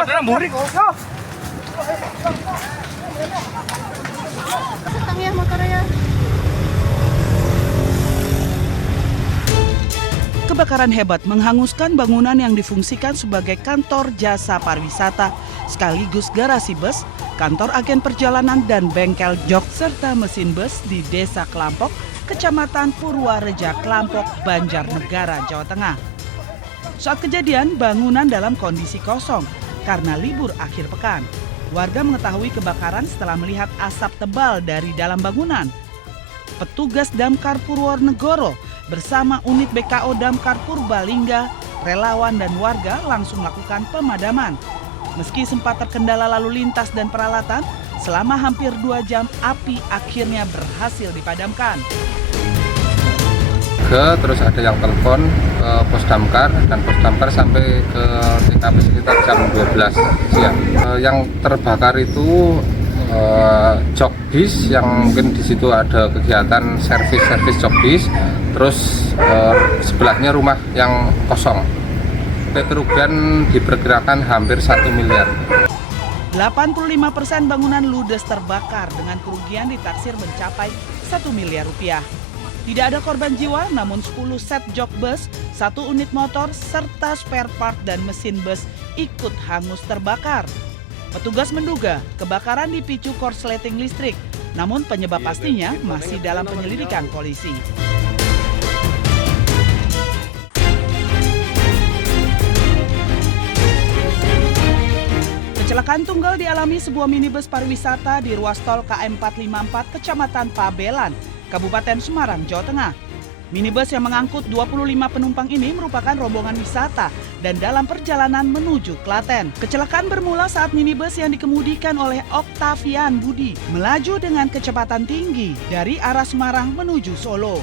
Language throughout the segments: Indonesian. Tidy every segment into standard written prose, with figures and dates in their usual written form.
motornya murik. Setang ya motornya. Kebakaran hebat menghanguskan bangunan yang difungsikan sebagai kantor jasa pariwisata, sekaligus garasi bus, kantor agen perjalanan dan bengkel jok serta mesin bus di Desa Klampok, Kecamatan Purwareja, Klampok, Banjarnegara, Jawa Tengah. Saat kejadian, bangunan dalam kondisi kosong karena libur akhir pekan. Warga mengetahui kebakaran setelah melihat asap tebal dari dalam bangunan. Petugas Damkar Purworejo bersama unit BKO Damkar Purbalingga, relawan dan warga langsung melakukan pemadaman. Meski sempat terkendala lalu lintas dan peralatan, selama hampir 2 jam api akhirnya berhasil dipadamkan. Terus ada yang telepon pos damkar dan pos damkar sampai ke TKP sekitar jam 12 siang. Yang terbakar itu jok bis yang mungkin di situ ada kegiatan servis jok bis, terus sebelahnya rumah yang kosong. Kerugian diperkirakan hampir 1 miliar. 85% bangunan ludes terbakar dengan kerugian ditaksir mencapai 1 miliar rupiah. Tidak ada korban jiwa, namun 10 set jok bus, 1 unit motor, serta spare part dan mesin bus ikut hangus terbakar. Petugas menduga kebakaran dipicu korsleting listrik, namun penyebab pastinya masih dalam penyelidikan polisi. Kecelakaan tunggal dialami sebuah minibus pariwisata di ruas tol KM 454 Kecamatan Pabelan, Kabupaten Semarang, Jawa Tengah. Minibus yang mengangkut 25 penumpang ini merupakan rombongan wisata dan dalam perjalanan menuju Klaten. Kecelakaan bermula saat minibus yang dikemudikan oleh Octavian Budi melaju dengan kecepatan tinggi dari arah Semarang menuju Solo.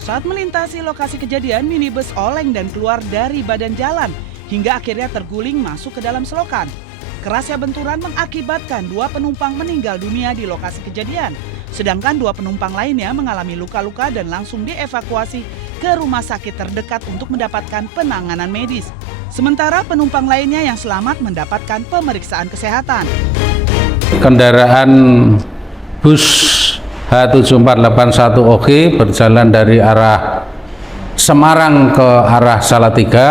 Saat melintasi lokasi kejadian, minibus oleng dan keluar dari badan jalan hingga akhirnya terguling masuk ke dalam selokan. Kerasnya benturan mengakibatkan 2 penumpang meninggal dunia di lokasi kejadian, sedangkan 2 penumpang lainnya mengalami luka-luka dan langsung dievakuasi ke rumah sakit terdekat untuk mendapatkan penanganan medis. Sementara penumpang lainnya yang selamat mendapatkan pemeriksaan kesehatan. Kendaraan bus H7481OG berjalan dari arah Semarang ke arah Salatiga.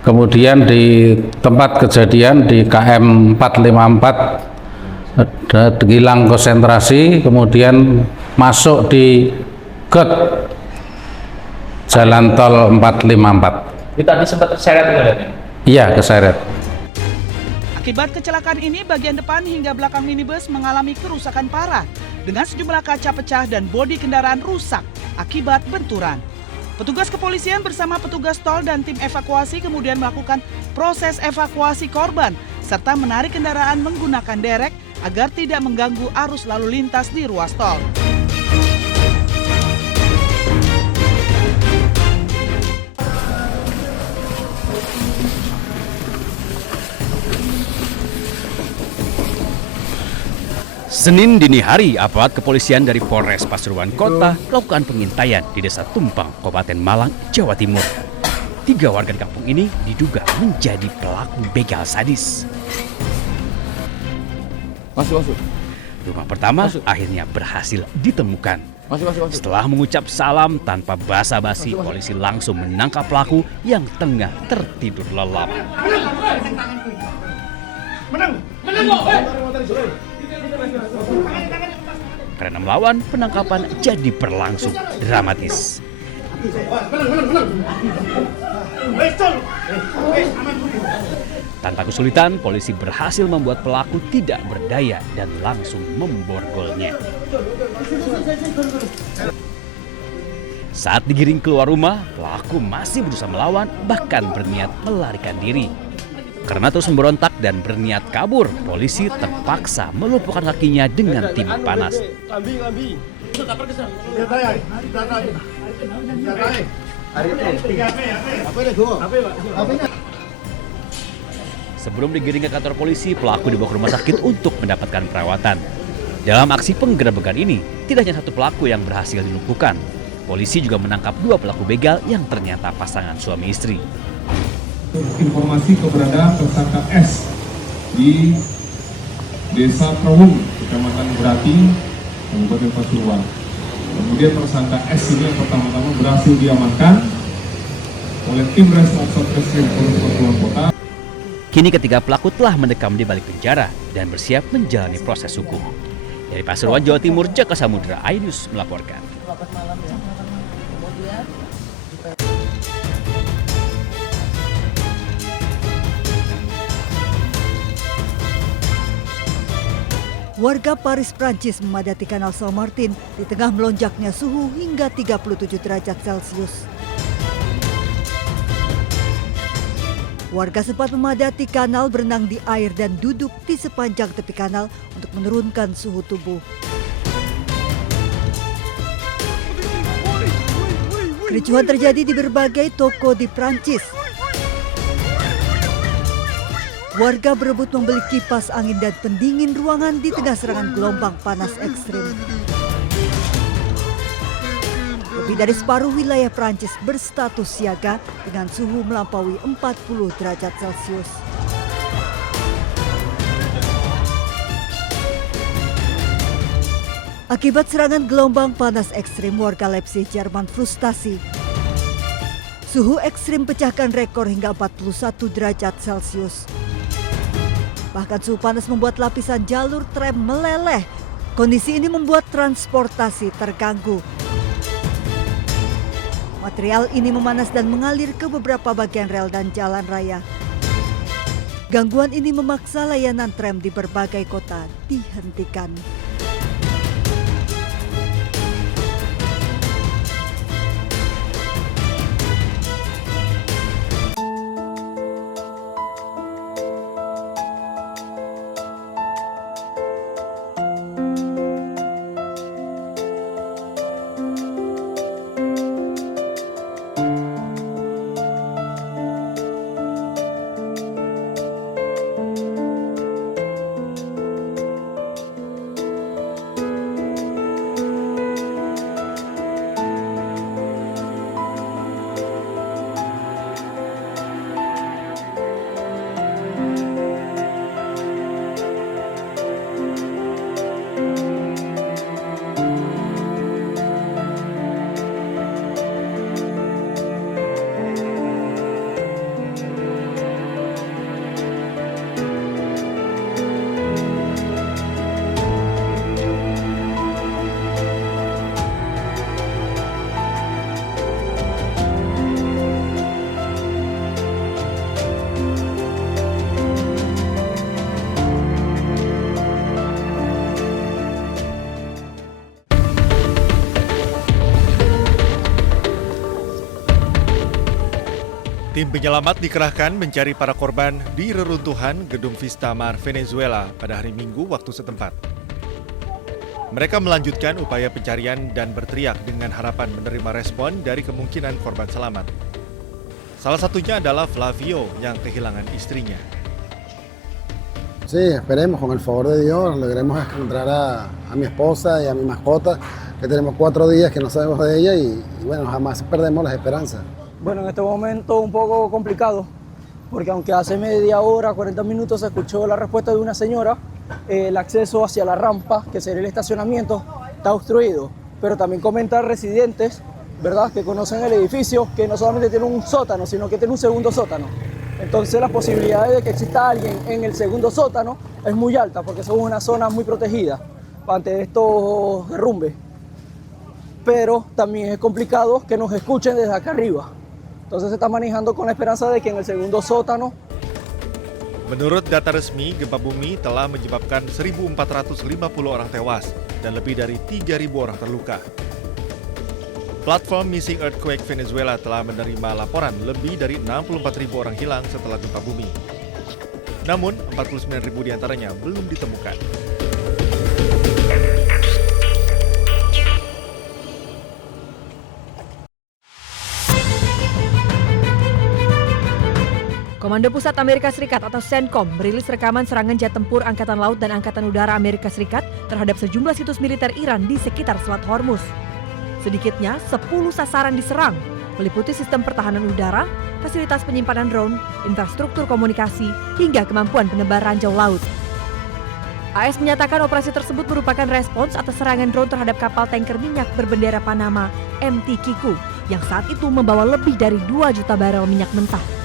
Kemudian di tempat kejadian di KM 454 hilang konsentrasi, kemudian masuk di GET Jalan Tol 454. Itu tadi sempat terseret ya? Iya, keseret. Akibat kecelakaan ini, bagian depan hingga belakang minibus mengalami kerusakan parah dengan sejumlah kaca pecah dan bodi kendaraan rusak akibat benturan. Petugas kepolisian bersama petugas tol dan tim evakuasi kemudian melakukan proses evakuasi korban serta menarik kendaraan menggunakan derek agar tidak mengganggu arus lalu lintas di ruas tol. Senin dini hari, aparat kepolisian dari Polres Pasuruan Kota melakukan pengintaian di Desa Tumpang, Kabupaten Malang, Jawa Timur. 3 warga di kampung ini diduga menjadi pelaku begal sadis. Masuk. Rumah pertama akhirnya berhasil ditemukan. Setelah mengucap salam tanpa basa-basi, polisi langsung menangkap pelaku yang tengah tertidur lelap. Karena melawan, penangkapan jadi berlangsung dramatis. Tanpa kesulitan, polisi berhasil membuat pelaku tidak berdaya dan langsung memborgolnya. Saat digiring keluar rumah, pelaku masih berusaha melawan, bahkan berniat melarikan diri. Karena terus memberontak dan berniat kabur, polisi terpaksa melumpuhkan kakinya dengan timah panas. Sebelum digiring ke kantor polisi, pelaku dibawa ke rumah sakit untuk mendapatkan perawatan. Dalam aksi penggerebekan ini, tidak hanya 1 pelaku yang berhasil dilumpuhkan. Polisi juga menangkap 2 pelaku begal yang ternyata pasangan suami istri. Informasi keberadaan tersangka S di Desa Trawung, Kecamatan Grati, Kabupaten Pasuruan. Kemudian tersangka S ini yang pertama-tama berhasil diamankan oleh tim Resmob Satreskrim Polres Pasuruan Kota. Kini ketiga pelaku telah mendekam di balik penjara dan bersiap menjalani proses hukum. Dari Pasuruan, Jawa Timur, Jaka Samudra, Ainus melaporkan. Warga Paris, Prancis memadati Kanal Saint Martin di tengah melonjaknya suhu hingga 37 derajat Celcius. Warga sempat memadati kanal, berenang di air dan duduk di sepanjang tepi kanal untuk menurunkan suhu tubuh. Kericuhan terjadi di berbagai toko di Prancis. Warga berebut membeli kipas angin dan pendingin ruangan di tengah serangan gelombang panas ekstrim. Lebih dari separuh wilayah Prancis berstatus siaga dengan suhu melampaui 40 derajat Celcius. Akibat serangan gelombang panas ekstrim, warga Leipzig, Jerman frustasi. Suhu ekstrim pecahkan rekor hingga 41 derajat Celcius. Bahkan suhu panas membuat lapisan jalur tram meleleh. Kondisi ini membuat transportasi terganggu. Material ini memanas dan mengalir ke beberapa bagian rel dan jalan raya. Gangguan ini memaksa layanan tram di berbagai kota dihentikan. Tim penyelamat dikerahkan mencari para korban di reruntuhan Gedung Vista Mar Venezuela pada hari Minggu waktu setempat. Mereka melanjutkan upaya pencarian dan berteriak dengan harapan menerima respon dari kemungkinan korban selamat. Salah satunya adalah Flavio yang kehilangan istrinya. Sí, esperemos con el favor de Dios logremos encontrar a mi esposa y a mi mascota, que tenemos 4 días que no sabemos de ella y bueno, jamás perdemos las esperanzas. Bueno, en este momento un poco complicado, porque aunque hace media hora, 40 minutos se escuchó la respuesta de una señora, el acceso hacia la rampa, que sería el estacionamiento, está obstruido. Pero también comentan residentes, ¿verdad?, que conocen el edificio, que no solamente tiene un sótano, sino que tiene un segundo sótano. Entonces las posibilidades de que exista alguien en el segundo sótano es muy alta, porque somos una zona muy protegida ante estos derrumbes. Pero también es complicado que nos escuchen desde acá arriba. Entonces se está manejando con la esperanza de que en el segundo sótano. Menurut data resmi, gempa bumi telah menyebabkan 1.450 orang tewas dan lebih dari 3.000 orang terluka. Platform Missing Earthquake Venezuela telah menerima laporan lebih dari 64.000 orang hilang setelah gempa bumi. Namun, 49.000 diantaranya belum ditemukan. Komando Pusat Amerika Serikat atau CENTCOM merilis rekaman serangan jet tempur Angkatan Laut dan Angkatan Udara Amerika Serikat terhadap sejumlah situs militer Iran di sekitar Selat Hormuz. Sedikitnya 10 sasaran diserang, meliputi sistem pertahanan udara, fasilitas penyimpanan drone, infrastruktur komunikasi, hingga kemampuan penebar ranjau laut. AS menyatakan operasi tersebut merupakan respons atas serangan drone terhadap kapal tanker minyak berbendera Panama MT Kiku yang saat itu membawa lebih dari 2 juta barel minyak mentah.